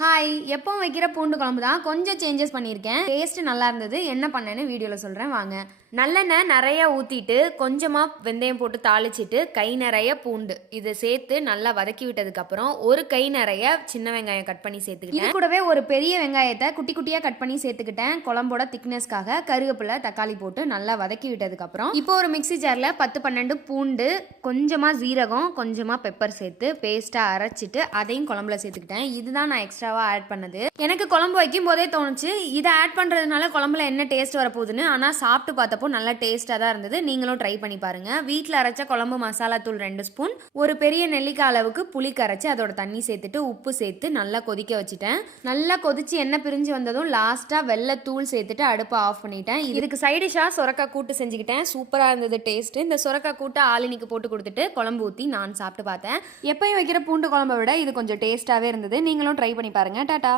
Hi, எப்பவும் வைக்கிற பூண்டு குழம்பு தான். கொஞ்சம் சேஞ்சஸ் பண்ணியிருக்கேன். டேஸ்ட் நல்லா இருந்தது. என்ன பண்ணேன்னு வீடியோவில் சொல்கிறேன் வாங்க. நல்லெண்ணெய் நிறைய ஊற்றிட்டு கொஞ்சமாக வெந்தயம் போட்டு தாளிச்சிட்டு கை நிறைய பூண்டு இதை சேர்த்து நல்லா வதக்கி விட்டதுக்கப்புறம் ஒரு கை நிறைய சின்ன வெங்காயம் கட் பண்ணி சேர்த்துக்கிட்டேன். இது கூடவே ஒரு பெரிய வெங்காயத்தை குட்டி குட்டியாக கட் பண்ணி சேர்த்துக்கிட்டேன். குழம்போட திக்னஸ்க்காக கருவேப்பிலை தக்காளி போட்டு நல்லா வதக்கி விட்டதுக்கப்புறம் இப்போ ஒரு மிக்சி ஜாரில் 10-12 பூண்டு, கொஞ்சமாக ஜீரகம், கொஞ்சமாக பெப்பர் சேர்த்து பேஸ்ட்டாக அரைச்சிட்டு அதையும் குழம்புல சேர்த்துக்கிட்டேன். இதுதான் நான் எக்ஸ்ட்ராவாக ஆட் பண்ணது. எனக்கு குழம்பு வைக்கும் போதே தோணுச்சு இதை ஆட் பண்ணுறதுனால குழம்புல என்ன டேஸ்ட் வரப்போகுதுன்னு. ஆனால் சாப்பிட்டு பார்த்தப்போ நல்லா டேஸ்ட்டாக தான் இருந்தது. நீங்களும் ட்ரை பண்ணி பாருங்கள். வீட்டில் அரைச்ச குழம்பு மசாலா தூள் 2 ஸ்பூன், ஒரு பெரிய நெல்லிக்காய் அளவுக்கு புளி கரைச்சி அதோட தண்ணி சேர்த்துட்டு உப்பு சேர்த்து நல்லா கொதிக்க வச்சுட்டேன். நல்லா கொதிச்சு எண்ணெய் பிரிஞ்சு வந்ததும் லாஸ்ட்டாக வெள்ளைத்தூள் சேர்த்துட்டு அடுப்பை ஆஃப் பண்ணிட்டேன். இதுக்கு சைடிஷாக சொரக்காய் கூட்டு செஞ்சுக்கிட்டேன். சூப்பராக இருந்தது டேஸ்ட்டு. இந்த சொரக்காய் கூட்டை ஆளினிக்கு போட்டு கொடுத்துட்டு குழம்பு ஊற்றி நான் சாப்பிட்டு பார்த்தேன். எப்பயும் வைக்கிற பூண்டு குழம்பை விட இது கொஞ்சம் டேஸ்ட்டாகவே இருந்தது. நீங்களும் ட்ரை பண்ணி பாருங்கள். டாட்டா.